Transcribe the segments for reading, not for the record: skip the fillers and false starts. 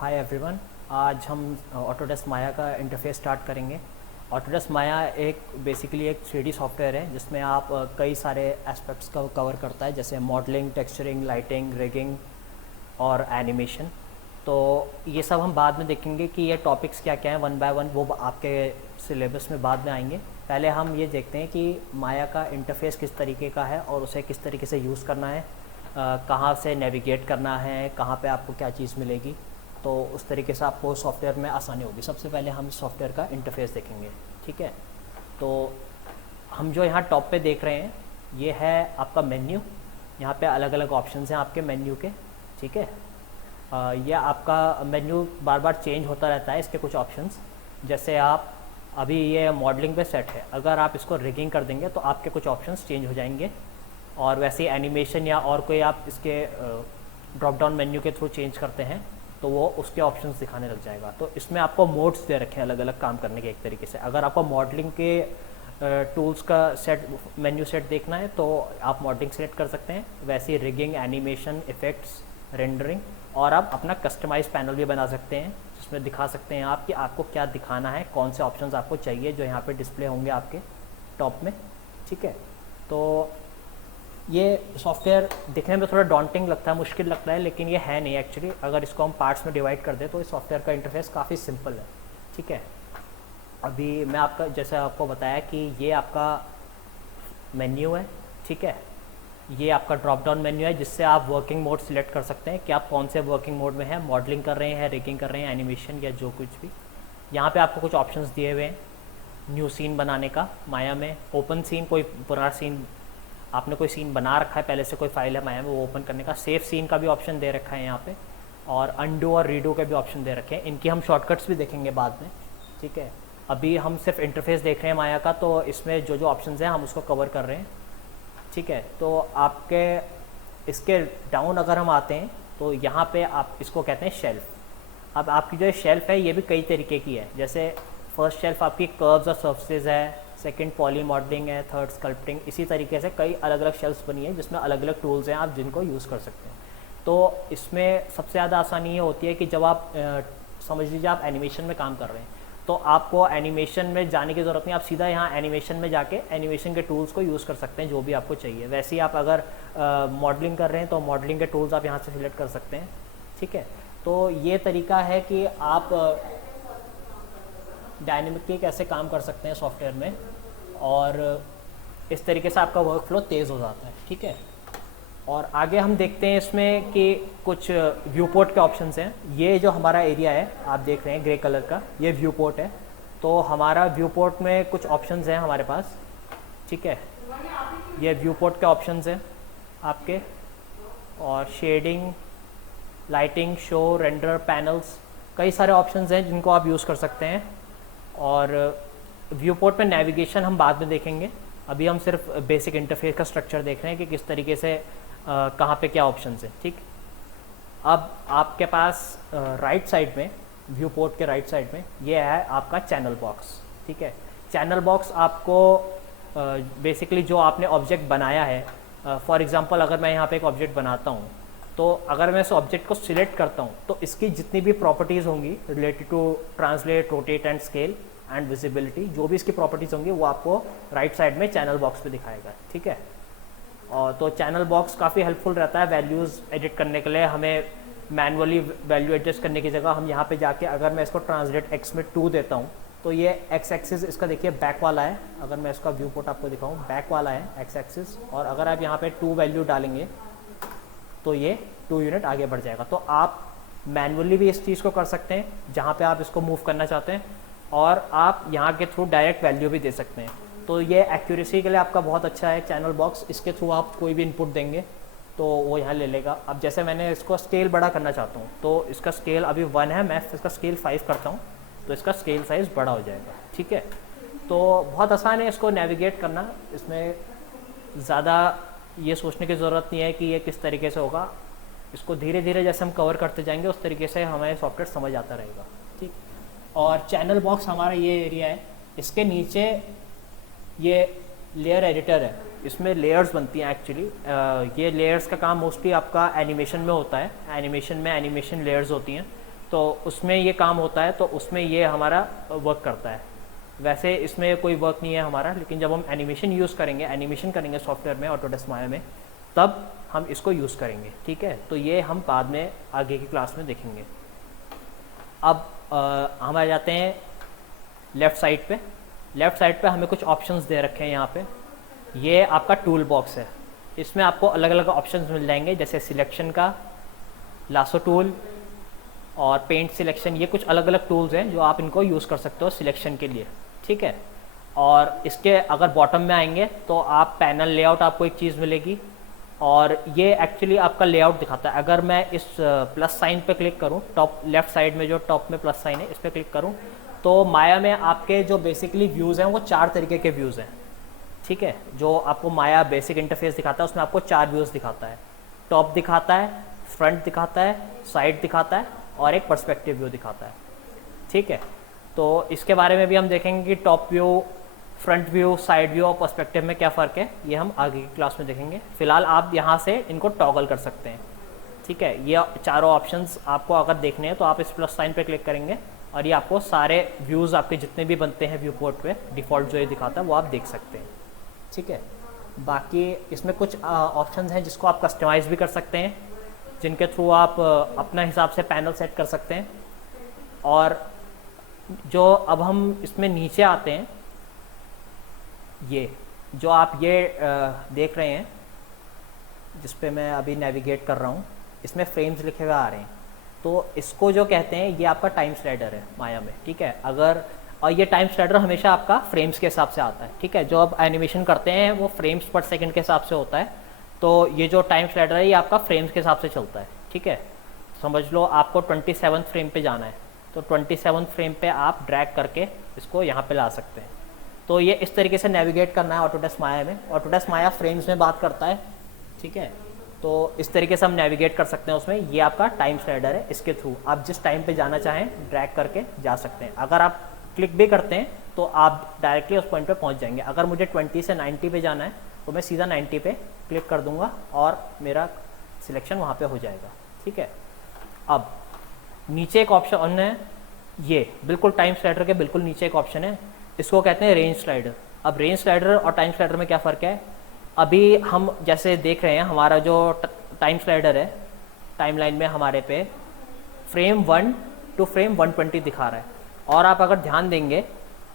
Hi everyone. आज हम Autodesk माया का इंटरफेस स्टार्ट करेंगे। ऑटोडेस्क माया एक बेसिकली एक 3D सॉफ्टवेयर है जिसमें आप कई सारे एस्पेक्ट्स का कवर करता है, जैसे मॉडलिंग, टेक्सचरिंग, लाइटिंग, रिगिंग और एनिमेशन। तो ये सब हम बाद में देखेंगे कि ये टॉपिक्स क्या क्या हैं, वन बाय वन वो आपके सिलेबस में बाद में आएंगे। पहले हम ये देखते हैं कि माया का इंटरफेस किस तरीके का है और उसे किस तरीके से यूज़ करना है, कहाँ से नेविगेट करना है, कहाँ पे आपको क्या चीज़ मिलेगी। तो उस तरीके से आपको सॉफ्टवेयर में आसानी होगी। सबसे पहले हम सॉफ्टवेयर का इंटरफेस देखेंगे, ठीक है। तो हम जो यहाँ टॉप पे देख रहे हैं ये है आपका मेन्यू। यहाँ पे अलग अलग ऑप्शंस हैं आपके मेन्यू के, ठीक है। ये आपका मेन्यू बार बार चेंज होता रहता है। इसके कुछ ऑप्शंस, जैसे आप अभी ये मॉडलिंग पे सेट है, अगर आप इसको रिगिंग कर देंगे तो आपके कुछ ऑप्शंस चेंज हो जाएंगे। और वैसे ही एनिमेशन या और कोई आप इसके ड्रॉप डाउन मेन्यू के थ्रू चेंज करते हैं तो वो उसके ऑप्शंस दिखाने लग जाएगा। तो इसमें आपको मोड्स दे रखे हैं अलग अलग काम करने के। एक तरीके से अगर आपको मॉडलिंग के टूल्स का सेट, मेन्यू सेट देखना है तो आप मॉडलिंग सेलेक्ट कर सकते हैं। वैसे ही रिगिंग, एनिमेशन, इफेक्ट्स, रेंडरिंग, और आप अपना कस्टमाइज पैनल भी बना सकते हैं जिसमें दिखा सकते हैं आप कि आपको क्या दिखाना है, कौन से ऑप्शंस आपको चाहिए जो यहाँ पे डिस्प्ले होंगे आपके टॉप में, ठीक है। तो ये सॉफ्टवेयर दिखने में थोड़ा डॉन्टिंग लगता है, मुश्किल लगता है, लेकिन ये है नहीं एक्चुअली। अगर इसको हम पार्ट्स में डिवाइड कर दें तो इस सॉफ्टवेयर का इंटरफेस काफ़ी सिंपल है, ठीक है। अभी मैं आपका जैसे आपको बताया कि ये आपका मेन्यू है, ठीक है। ये आपका ड्रॉप डाउन मेन्यू है जिससे आप वर्किंग मोड सिलेक्ट कर सकते हैं कि आप कौन से वर्किंग मोड में हैं, मॉडलिंग कर रहे हैं, रिगिंग कर रहे हैं, एनिमेशन या जो कुछ भी। यहाँ पे आपको कुछ ऑप्शंस दिए हुए हैं न्यू सीन बनाने का माया में, ओपन सीन, कोई पुराना सीन आपने कोई सीन बना रखा है पहले से, कोई फाइल है माया में, वो ओपन करने का। सेव सीन का भी ऑप्शन दे रखा है यहाँ पे, और अंडू और रीडू के भी ऑप्शन दे रखे हैं। इनकी हम शॉर्टकट्स भी देखेंगे बाद में, ठीक है। अभी हम सिर्फ इंटरफेस देख रहे हैं माया का, तो इसमें जो जो ऑप्शन हैं हम उसको कवर कर रहे हैं, ठीक है। तो आपके इसके डाउन अगर हम आते हैं तो यहाँ पे आप इसको कहते हैं शेल्फ। अब आपकी जो शेल्फ है ये भी कई तरीके की है। जैसे फर्स्ट शेल्फ आपकी कर्व्स और सर्फेसेस है, सेकंड पॉली मॉडलिंग है, थर्ड स्कल्पटिंग। इसी तरीके से कई अलग अलग शेल्फ्स बनी है जिसमें अलग अलग टूल्स हैं आप जिनको यूज़ कर सकते हैं। तो इसमें सबसे ज़्यादा आसानी ये होती है कि जब आप समझ लीजिए आप एनिमेशन में काम कर रहे हैं तो आपको एनिमेशन में जाने की ज़रूरत नहीं, आप सीधा यहाँ एनिमेशन में जाके एनिमेशन के टूल्स को यूज़ कर सकते हैं जो भी आपको चाहिए। वैसे ही आप अगर मॉडलिंग कर रहे हैं तो मॉडलिंग के टूल्स आप यहाँ से सिलेक्ट कर सकते हैं, ठीक है। तो ये तरीका है कि आप डायनेमिकली कैसे काम कर सकते हैं सॉफ्टवेयर में, और इस तरीके से आपका वर्क फ्लो तेज़ हो जाता है, ठीक है। और आगे हम देखते हैं इसमें कि कुछ व्यू पोर्ट के ऑप्शंस हैं। ये जो हमारा एरिया है आप देख रहे हैं ग्रे कलर का, ये व्यू पोर्ट है। तो हमारा व्यू पोर्ट में कुछ ऑप्शंस हैं हमारे पास, ठीक है। ये व्यू पोर्ट के ऑप्शंस हैं आपके, और shading, lighting, show, render, panels, कई सारे ऑप्शंस हैं जिनको आप यूज़ कर सकते हैं। और व्यू पोर्ट में नेविगेशन हम बाद में देखेंगे। अभी हम सिर्फ बेसिक इंटरफेस का स्ट्रक्चर देख रहे हैं कि किस तरीके से कहाँ पे क्या ऑप्शंस हैं, ठीक। अब आपके पास राइट साइड में, व्यू पोर्ट के राइट साइड में ये है आपका चैनल बॉक्स, ठीक है। चैनल बॉक्स आपको बेसिकली जो आपने ऑब्जेक्ट बनाया है, फॉर एग्जांपल अगर मैं यहाँ पे एक ऑब्जेक्ट बनाता हूँ तो अगर मैं इस ऑब्जेक्ट को सिलेक्ट करता हूँ तो इसकी जितनी भी प्रॉपर्टीज़ होंगी related to translate, rotate and scale and visibility, जो भी इसकी प्रॉपर्टीज़ होंगी वो आपको राइट साइड में चैनल बॉक्स पे दिखाएगा, ठीक है। और तो चैनल बॉक्स काफ़ी हेल्पफुल रहता है वैल्यूज़ एडिट करने के लिए। हमें मैनुअली वैल्यू एडजस्ट करने की जगह हम यहाँ पे जाके अगर मैं इसको ट्रांसलेट एक्स में 2 देता हूँ तो ये एक्स एक्सिस इसका देखिए बैक वाला है। अगर मैं इसका व्यू पोर्ट आपको दिखाऊँ, बैक वाला है एक्स एक्सिस, और अगर आप यहाँ पे 2 वैल्यू डालेंगे तो ये 2 यूनिट आगे बढ़ जाएगा। तो आप मैनुअली भी इस चीज़ को कर सकते हैं जहाँ पे आप इसको मूव करना चाहते हैं, और आप यहाँ के थ्रू डायरेक्ट वैल्यू भी दे सकते हैं। तो ये एक्यूरेसी के लिए आपका बहुत अच्छा है चैनल बॉक्स। इसके थ्रू आप कोई भी इनपुट देंगे तो वो यहाँ ले लेगा। अब जैसे मैंने इसको स्केल बड़ा करना चाहता हूँ तो इसका स्केल अभी 1 है, मैं इसका स्केल 5 करता हूँ तो इसका स्केल साइज़ बड़ा हो जाएगा, ठीक है। तो बहुत आसान है इसको नेविगेट करना, इसमें ज़्यादा ये सोचने की ज़रूरत नहीं है कि ये किस तरीके से होगा। इसको धीरे धीरे जैसे हम कवर करते जाएंगे उस तरीके से हमें सॉफ्टवेयर समझ आता रहेगा, ठीक। और चैनल बॉक्स हमारा ये एरिया है, इसके नीचे ये लेयर एडिटर है, इसमें लेयर्स बनती हैं एक्चुअली। ये लेयर्स का काम मोस्टली आपका एनिमेशन में होता है। एनिमेशन में एनिमेशन लेयर्स होती हैं। तो उसमें ये काम होता है, तो उसमें ये हमारा वर्क करता है। वैसे इसमें कोई वर्क नहीं है हमारा, लेकिन जब हम एनिमेशन यूज़ करेंगे, एनिमेशन करेंगे सॉफ्टवेयर में, ऑटोडेस्क माया में, तब हम इसको यूज़ करेंगे। ठीक है, तो ये हम बाद में आगे की क्लास में देखेंगे। अब हम आ जाते हैं लेफ़्ट साइड पे। लेफ़्ट साइड पे हमें कुछ ऑप्शंस दे रखे हैं यहाँ पे। ये आपका टूल बॉक्स है, इसमें आपको अलग अलग ऑप्शंस मिल जाएंगे, जैसे सिलेक्शन का, लासो टूल और पेंट सिलेक्शन। ये कुछ अलग अलग टूल्स हैं जो आप इनको यूज़ कर सकते हो सिलेक्शन के लिए। ठीक है, और इसके अगर बॉटम में आएंगे तो आप पैनल लेआउट, आपको एक चीज़ मिलेगी, और ये एक्चुअली आपका लेआउट दिखाता है। अगर मैं इस प्लस साइन पे क्लिक करूँ, टॉप लेफ़्ट साइड में जो टॉप में प्लस साइन है, इस पर क्लिक करूँ, तो माया में आपके जो बेसिकली व्यूज़ हैं वो 4 तरीके के व्यूज़ हैं। ठीक है, जो आपको माया बेसिक इंटरफेस दिखाता है उसमें आपको 4 व्यूज़ दिखाता है। टॉप दिखाता है, फ्रंट दिखाता है, साइड दिखाता है, और एक पर्सपेक्टिव व्यू दिखाता है। ठीक है, तो इसके बारे में भी हम देखेंगे कि top view, front view, side view और पर्सपेक्टिव में क्या फ़र्क है, ये हम आगे की क्लास में देखेंगे। फिलहाल आप यहाँ से इनको टॉगल कर सकते हैं। ठीक है, ये चारों ऑप्शंस आपको अगर देखने हैं तो आप इस प्लस साइन पे क्लिक करेंगे और ये आपको सारे व्यूज़ आपके जितने भी बनते हैं व्यू पोर्ट पे, डिफ़ॉल्ट जो ये दिखाता है वो आप देख सकते हैं। ठीक है, बाकी इसमें कुछ ऑप्शंस हैं जिसको आप कस्टमाइज़ भी कर सकते हैं, जिनके थ्रू आप अपना हिसाब से पैनल सेट कर सकते हैं। और जो अब हम इसमें नीचे आते हैं, ये जो आप ये देख रहे हैं, जिस पे मैं अभी नेविगेट कर रहा हूँ, इसमें फ्रेम्स लिखे हुए आ रहे हैं। तो इसको जो कहते हैं, ये आपका टाइम स्लाइडर है माया में। ठीक है, अगर और ये टाइम स्लाइडर हमेशा आपका फ्रेम्स के हिसाब से आता है। ठीक है, जो आप एनिमेशन करते हैं वो फ्रेम्स पर सेकंड के हिसाब से होता है, तो ये जो टाइम स्लाइडर है ये आपका फ्रेम्स के हिसाब से चलता है। ठीक है, समझ लो आपको 27 फ्रेम पे जाना है, तो 27 फ्रेम पे आप ड्रैग करके इसको यहाँ पे ला सकते हैं। तो ये इस तरीके से नेविगेट करना है ऑटोडेस्क माया में। ऑटोडेस्क माया फ्रेम्स में बात करता है। ठीक है, तो इस तरीके से हम नेविगेट कर सकते हैं उसमें। ये आपका टाइम स्लाइडर है, इसके थ्रू आप जिस टाइम पे जाना चाहें ड्रैग करके जा सकते हैं। अगर आप क्लिक भी करते हैं तो आप डायरेक्टली उस पॉइंट पे पहुंच जाएंगे। अगर मुझे 20 से 90 पे जाना है तो मैं सीधा 90 पे क्लिक कर दूंगा और मेरा सिलेक्शन वहाँ पे हो जाएगा। ठीक है, अब नीचे एक ऑप्शन है, ये बिल्कुल टाइम स्लाइडर के बिल्कुल नीचे एक ऑप्शन है, इसको कहते हैं रेंज स्लाइडर। अब रेंज स्लाइडर और टाइम स्लाइडर में क्या फ़र्क है? अभी हम जैसे देख रहे हैं, हमारा जो टाइम स्लाइडर है, टाइमलाइन में हमारे पे फ्रेम 1 टू फ्रेम 120 दिखा रहा है, और आप अगर ध्यान देंगे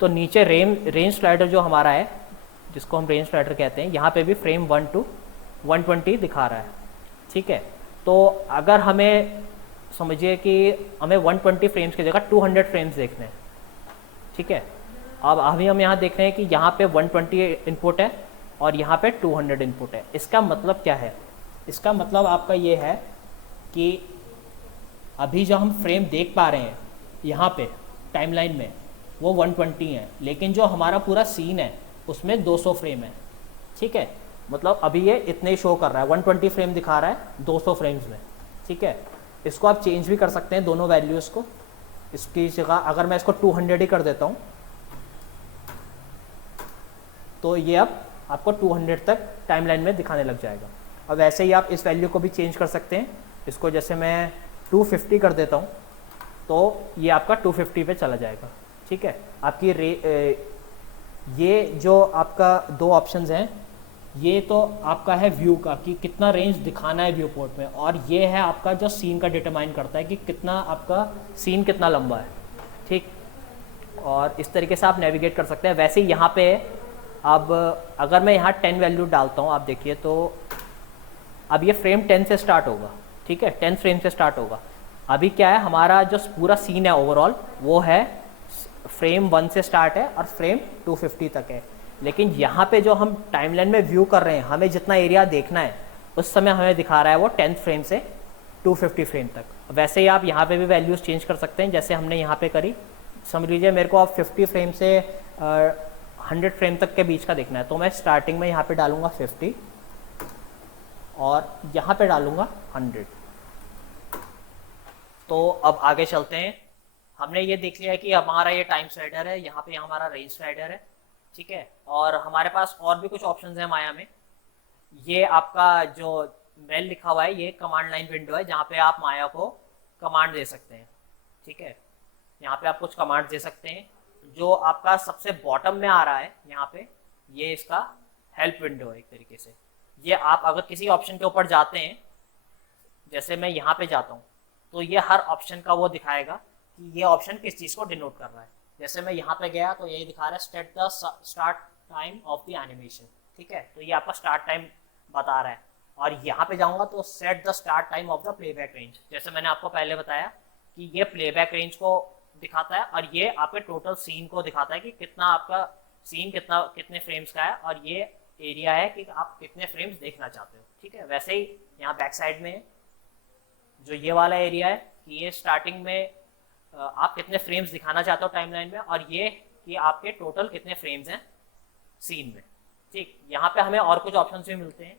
तो नीचे रेंज स्लाइडर जो हमारा है, जिसको हम रेंज स्लाइडर कहते हैं, यहाँ पे भी फ्रेम 1 टू 120 दिखा रहा है। ठीक है, तो अगर हमें समझिए कि हमें 120 फ्रेम्स की जगह 200 फ्रेम्स देखने हैं। ठीक है, अब अभी हम यहाँ देख रहे हैं कि यहाँ पे 120 इनपुट है और यहाँ पे 200 इनपुट है। इसका मतलब क्या है? इसका मतलब आपका ये है कि अभी जो हम फ्रेम देख पा रहे हैं यहाँ पे टाइमलाइन में वो 120 है, लेकिन जो हमारा पूरा सीन है उसमें 200 फ्रेम है। ठीक है, मतलब अभी ये इतने शो कर रहा है, 120 फ्रेम दिखा रहा है 200 फ्रेम्स में। ठीक है, इसको आप चेंज भी कर सकते हैं दोनों वैल्यूज़ को। इसकी जगह अगर मैं इसको 200 ही कर देता हूँ तो ये अब आपको 200 तक टाइमलाइन में दिखाने लग जाएगा। और वैसे ही आप इस वैल्यू को भी चेंज कर सकते हैं। इसको जैसे मैं 250 कर देता हूँ तो ये आपका 250 पे चला जाएगा। ठीक है, आपकी ये जो आपका दो ऑप्शंस हैं, ये तो आपका है व्यू का कि कितना रेंज दिखाना है व्यू पोर्ट में, और ये है आपका जो सीन का डिटरमाइन करता है कि कितना आपका सीन कितना लंबा है। ठीक, और इस तरीके से आप नेविगेट कर सकते हैं। वैसे ही यहाँ पे अब अगर मैं यहाँ 10 वैल्यू डालता हूँ, आप देखिए तो अब ये फ्रेम 10 से स्टार्ट होगा। ठीक है, 10 फ्रेम से स्टार्ट होगा। अभी क्या है, हमारा जो पूरा सीन है ओवरऑल वो है फ्रेम 1 से स्टार्ट है और फ्रेम 250 तक है। लेकिन यहाँ पे जो हम टाइमलाइन में व्यू कर रहे हैं, हमें जितना एरिया देखना है उस समय हमें दिखा रहा है वो 10th फ्रेम से 250 फ्रेम तक। वैसे ही आप यहाँ पे भी वैल्यूज़ चेंज कर सकते हैं, जैसे हमने यहाँ पे करी। समझ लीजिए मेरे को अब 50 फ्रेम से 100 फ्रेम तक के बीच का देखना है, तो मैं स्टार्टिंग में यहाँ पे डालूंगा 50 और यहाँ पे डालूंगा 100। तो अब आगे चलते हैं। हमने ये देख लिया है कि हमारा ये टाइम स्लाइडर है, यहाँ पे हमारा रेंज स्लाइडर है। ठीक है, और हमारे पास और भी कुछ ऑप्शंस हैं माया में। ये आपका जो मेल लिखा हुआ है, ये कमांड लाइन विंडो है जहाँ पे आप माया को कमांड दे सकते हैं। ठीक है। यहाँ पे आप कुछ कमांड दे सकते हैं। जो आपका सबसे बॉटम में आ रहा है यहाँ पे, ये इसका हेल्प विंडो है एक तरीके से। ये आप अगर किसी ऑप्शन के ऊपर जाते हैं, जैसे मैं यहाँ पे जाता हूँ, तो ये हर ऑप्शन का वो दिखाएगा कि ये ऑप्शन किस चीज़ को डिनोट कर रहा है। जैसे मैं यहाँ पे गया तो यही दिखा रहा है set the start time of the animation, ठीक है, तो ये आपका स्टार्ट टाइम बता रहा है। और यहाँ पे जाऊँगा तो set the start time of the playback range, जैसे मैंने आपको पहले बताया कि ये प्लेबैक रेंज को दिखाता है, और ये आपके टोटल सीन को दिखाता है कि कितना आपका सीन कितने फ्रेम्स का है, और ये एरिया है कि आप कितने फ्रेम्स देखना चाहते हो, ठीक है। वैसे ही यहाँ बैक साइड में जो ये वाला एरिया है कि ये स्टार्टिंग में आप कितने फ्रेम्स दिखाना चाहते हो टाइमलाइन में, और ये कि आपके टोटल कितने फ्रेम्स हैं सीन में, ठीक। यहाँ पे हमें और कुछ ऑप्शन भी मिलते हैं।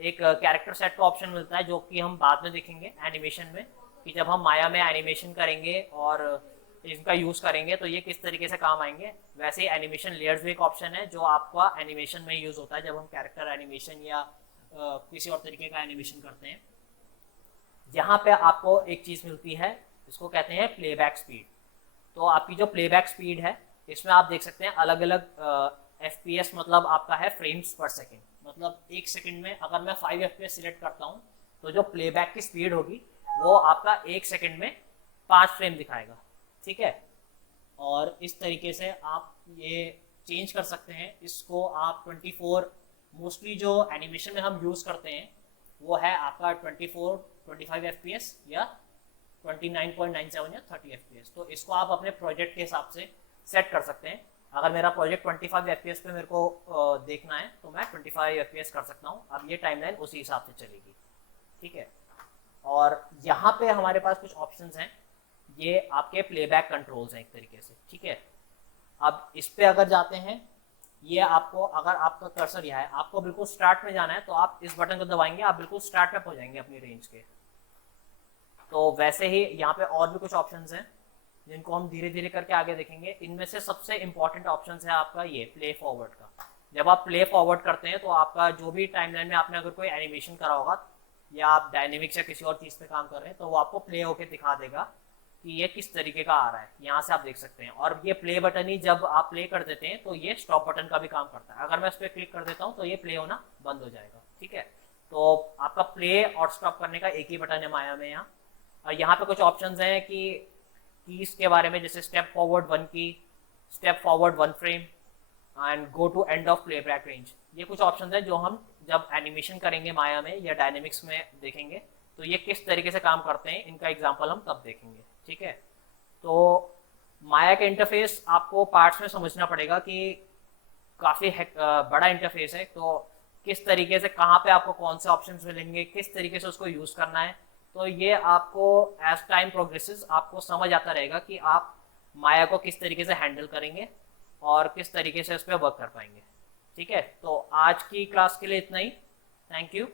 एक कैरेक्टर सेट का ऑप्शन मिलता है जो कि हम बाद में देखेंगे एनिमेशन में, कि जब हम माया में एनिमेशन करेंगे और इनका यूज़ करेंगे तो ये किस तरीके से काम आएंगे। वैसे ही एनिमेशन लेयर्स भी एक ऑप्शन है जो आपका एनिमेशन में यूज़ होता है जब हम कैरेक्टर एनिमेशन या किसी और तरीके का एनिमेशन करते हैं। यहाँ पे आपको एक चीज़ मिलती है, इसको कहते हैं प्लेबैक स्पीड। तो आपकी जो प्लेबैक स्पीड है, इसमें आप देख सकते हैं अलग अलग FPS, मतलब आपका है फ्रेम्स पर सेकेंड। मतलब एक सेकेंड में अगर मैं 5 FPS सिलेक्ट करता हूँ तो जो प्लेबैक की स्पीड होगी वो आपका एक सेकेंड में 5 फ्रेम दिखाएगा, ठीक है। और इस तरीके से आप ये चेंज कर सकते हैं। इसको आप 24, मोस्टली जो एनिमेशन में हम यूज़ करते हैं वो है आपका 25 FPS या 29.97 या 30 FPS। तो इसको आप अपने प्रोजेक्ट के हिसाब से सेट कर सकते हैं। अगर मेरा प्रोजेक्ट 25 FPS पे मेरे को देखना है तो मैं 25 FPS कर सकता हूँ। अब ये टाइमलाइन उसी हिसाब से चलेगी, ठीक है। और यहाँ पे हमारे पास कुछ ऑप्शंस हैं, ये आपके प्लेबैक कंट्रोल्स हैं एक तरीके से, ठीक है। अब इस पे अगर जाते हैं, ये आपको, अगर आपका कर्सर यहाँ है, आपको बिल्कुल स्टार्ट में जाना है तो आप इस बटन को दबाएंगे, आप बिल्कुल स्टार्ट में पहुँच जाएंगे अपनी रेंज के। तो वैसे ही यहाँ पे और भी कुछ ऑप्शंस हैं जिनको हम धीरे धीरे करके आगे देखेंगे। इनमें से सबसे इंपॉर्टेंट ऑप्शन है आपका ये प्ले फॉरवर्ड का। जब आप प्ले फॉरवर्ड करते हैं तो आपका जो भी टाइमलाइन में आपने अगर कोई एनिमेशन करा होगा या आप डायनेमिक्स या किसी और चीज़ पे काम कर रहे हैं तो वो आपको प्ले होके दिखा देगा कि ये किस तरीके का आ रहा है। यहाँ से आप देख सकते हैं। और ये प्ले बटन ही जब आप प्ले कर देते हैं तो ये स्टॉप बटन का भी काम करता है। अगर मैं इस पर क्लिक कर देता हूँ तो ये प्ले होना बंद हो जाएगा, ठीक है। तो आपका प्ले और स्टॉप करने का एक ही बटन है माया में यहाँ। और यहाँ पे कुछ ऑप्शंस हैं कि कीज के बारे में, जैसे step forward 1 key, step forward 1 frame and go to end of playback range. ये कुछ ऑप्शंस हैं जो हम जब एनिमेशन करेंगे माया में या डायनेमिक्स में देखेंगे तो ये किस तरीके से काम करते हैं, इनका एग्जांपल हम तब देखेंगे, ठीक है। तो माया का इंटरफेस आपको पार्ट्स में समझना पड़ेगा कि काफ़ी बड़ा इंटरफेस है। तो किस तरीके से, कहाँ पे आपको कौन से ऑप्शंस मिलेंगे, किस तरीके से उसको यूज़ करना है, तो ये आपको एज टाइम प्रोग्रेसेस आपको समझ आता रहेगा कि आप माया को किस तरीके से हैंडल करेंगे और किस तरीके से उस पर वर्क कर पाएंगे, ठीक है। तो आज की क्लास के लिए इतना ही। Thank you.